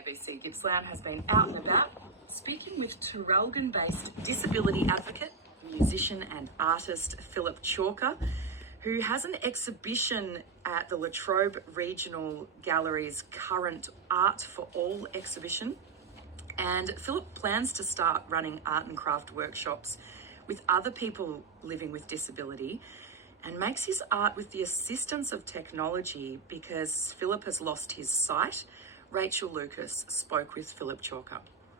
ABC Gippsland has been out and about speaking with Traralgon-based disability advocate, musician and artist Phillip Chalker, who has an exhibition at the Latrobe Regional Gallery's current Art for All exhibition. And Phillip plans to start running art and craft workshops with other people living with disability, and makes his art with the assistance of technology because Phillip has lost his sight. Rachel Lucas spoke with Phillip Chalker.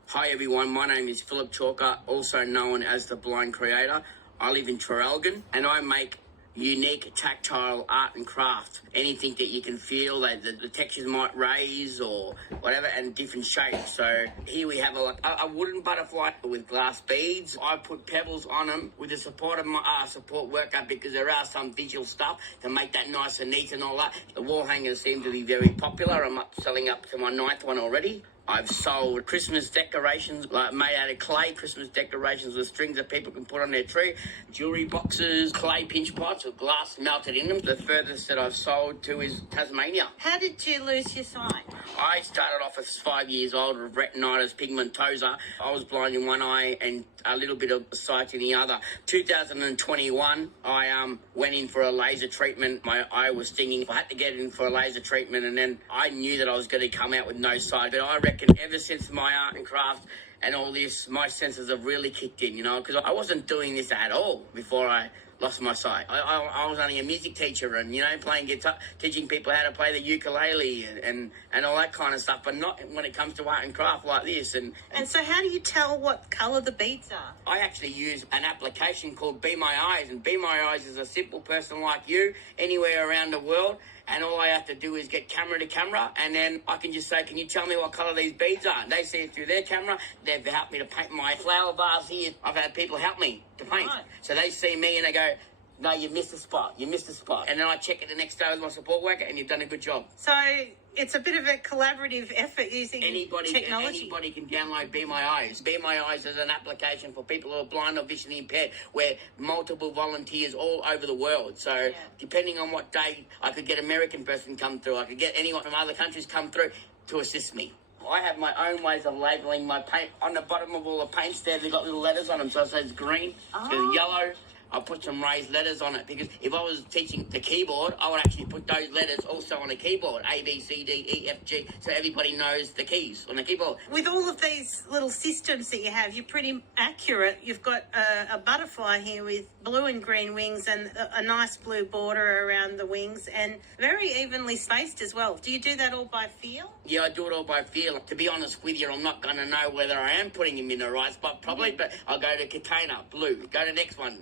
Hi everyone, my name is Phillip Chalker, also known as the Blind Creator. I live in Traralgon and I make unique tactile art and craft. Anything that you can feel, that the textures might raise or whatever, and different shapes. So here we have a wooden butterfly with glass beads. I put pebbles on them with the support of my support worker, because there are some visual stuff to make that nice and neat and all that. The wall hangers seem to be very popular. I'm selling up to my 9th one already. I've sold Christmas decorations, like made out of clay, Christmas decorations with strings that people can put on their tree, jewellery boxes, clay pinch pots with glass melted in them. The furthest that I've sold to is Tasmania. How did you lose your sight? I started off as 5 years old with retinitis pigmentosa. I was blind in one eye and a little bit of sight in the other. 2021, I went in for a laser treatment. My eye was stinging. I had to get in for a laser treatment, and then I knew that I was going to come out with no sight. But I reckon ever since my art and craft and all this, my senses have really kicked in, you know, because I wasn't doing this at all before I lost my sight. I was only a music teacher and, you know, playing guitar, teaching people how to play the ukulele and all that kind of stuff, but not when it comes to art and craft like this. And so how do you tell what colour the beads are? I actually use an application called Be My Eyes, and Be My Eyes is a simple person like you anywhere around the world. And all I have to do is get camera to camera, and then I can just say, can you tell me what colour these beads are? And they see it through their camera. They've helped me to paint my flower vase here. I've had people help me to paint. Right. So they see me and they go, no, you missed a spot. You missed a spot. And then I check it the next day with my support worker, and you've done a good job. So it's a bit of a collaborative effort using technology. Anybody can download Be My Eyes. Be My Eyes is an application for people who are blind or visually impaired, where multiple volunteers all over the world. So depending on what day, I could get an American person come through. I could get anyone from other countries come through to assist me. I have my own ways of labelling my paint. On the bottom of all the paints there, they've got little letters on them. So it says green, it says yellow. I put some raised letters on it, because if I was teaching the keyboard, I would actually put those letters also on the keyboard. A, B, C, D, E, F, G, so everybody knows the keys on the keyboard. With all of these little systems that you have, you're pretty accurate. You've got a butterfly here with blue and green wings and a nice blue border around the wings, and very evenly spaced as well. Do you do that all by feel? Yeah, I do it all by feel. To be honest with you, I'm not going to know whether I am putting him in the right spot, probably, but I'll go to container, blue, go to the next one,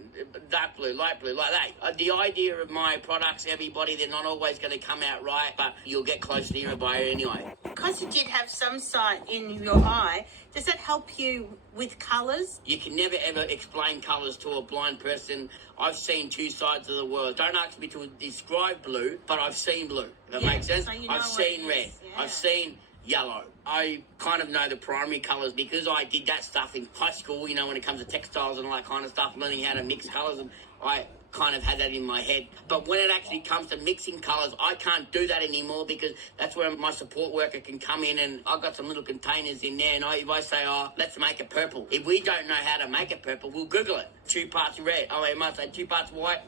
dark blue, light blue, like that. The idea of my products, everybody, they're not always going to come out right, but you'll get close to your buyer anyway. Because you did have some sight in your eye, does that help you with colours? You can never ever explain colours to a blind person. I've seen two sides of the world. Don't ask me to describe blue, but I've seen blue. That makes sense? So you know I've seen red. Yeah. I've seen yellow. I kind of know the primary colours because I did that stuff in high school, you know, when it comes to textiles and all that kind of stuff, learning how to mix colours, and I kind of had that in my head. But when it actually comes to mixing colours, I can't do that anymore, because that's where my support worker can come in, and I've got some little containers in there, and if I say, let's make it purple. If we don't know how to make it purple, we'll Google it. 2 parts red. I must say 2 parts white,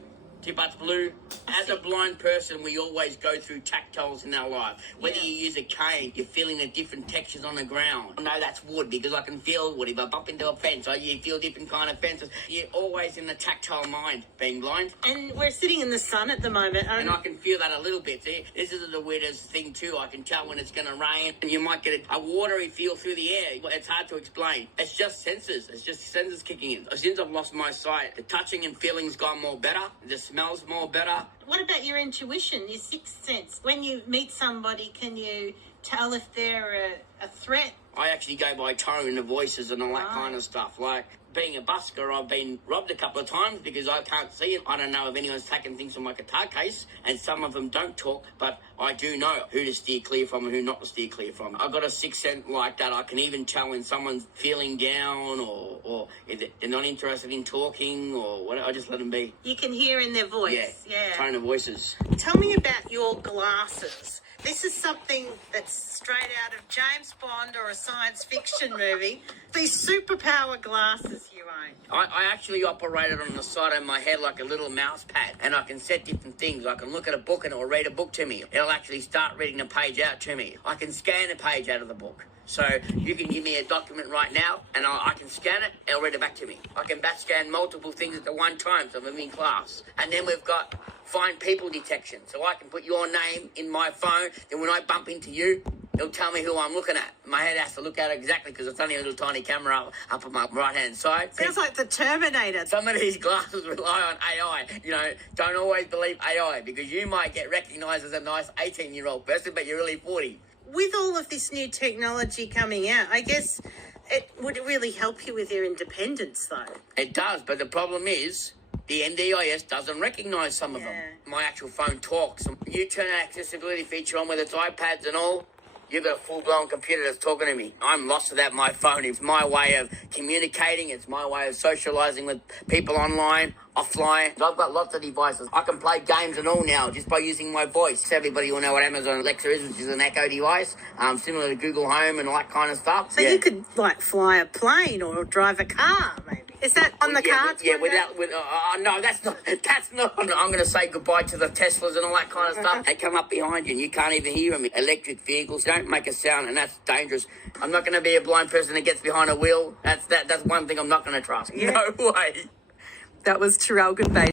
2 parts blue. As a blind person, we always go through tactiles in our life. Whether you use a cane, you're feeling the different textures on the ground. I know that's wood because I can feel wood. If I bump into a fence, you feel different kind of fences. You're always in the tactile mind, being blind. And we're sitting in the sun at the moment. And I can feel that a little bit. See, this is the weirdest thing too. I can tell when it's going to rain, and you might get a watery feel through the air. It's hard to explain. It's just senses. It's just senses kicking in. Since I've lost my sight, the touching and feeling's gone more better. The smell's more better. What about your intuition, your sixth sense? When you meet somebody, can you tell if they're a threat? I actually go by tone, the voices and all that kind of stuff. Like, being a busker, I've been robbed a couple of times because I can't see it. I don't know if anyone's taken things from my guitar case, and some of them don't talk, but I do know who to steer clear from and who not to steer clear from. I've got a sixth sense like that. I can even tell when someone's feeling down or if they're not interested in talking or whatever. I just let them be. You can hear in their voice. Yeah. Tone of voices. Tell me about your glasses. This is something that's straight out of James Bond or a science fiction movie. These superpower glasses you own. I actually operate it on the side of my head like a little mouse pad, and I can set different things. I can look at a book and it will read a book to me. It'll actually start reading a page out to me. I can scan a page out of the book. So you can give me a document right now and I can scan it, it'll read it back to me. I can batch scan multiple things at the one time, so I'm in class. And then we've got find people detection. So I can put your name in my phone, then when I bump into you, it'll tell me who I'm looking at. My head has to look at it exactly because it's only a little tiny camera up on my right-hand side. Sounds like the Terminator. Some of these glasses rely on AI. You know, don't always believe AI because you might get recognised as a nice 18-year-old person, but you're really 40. With all of this new technology coming out, I guess it would really help you with your independence, though. It does, but the problem is the NDIS doesn't recognise some of them. My actual phone talks. You turn an accessibility feature on with its iPads and all, you've got a full-blown computer that's talking to me. I'm lost without my phone. It's my way of communicating. It's my way of socialising with people online, offline. I've got lots of devices. I can play games and all now just by using my voice. Everybody will know what Amazon Alexa is, which is an Echo device, similar to Google Home and all that kind of stuff. So you could, like, fly a plane or drive a car, maybe. Is that on the cards? Yeah, no, that's not. I'm going to say goodbye to the Teslas and all that kind of stuff. They come up behind you and you can't even hear them. Electric vehicles don't make a sound and that's dangerous. I'm not going to be a blind person that gets behind a wheel. That's one thing I'm not going to trust. Yeah. No way. That was Traralgon based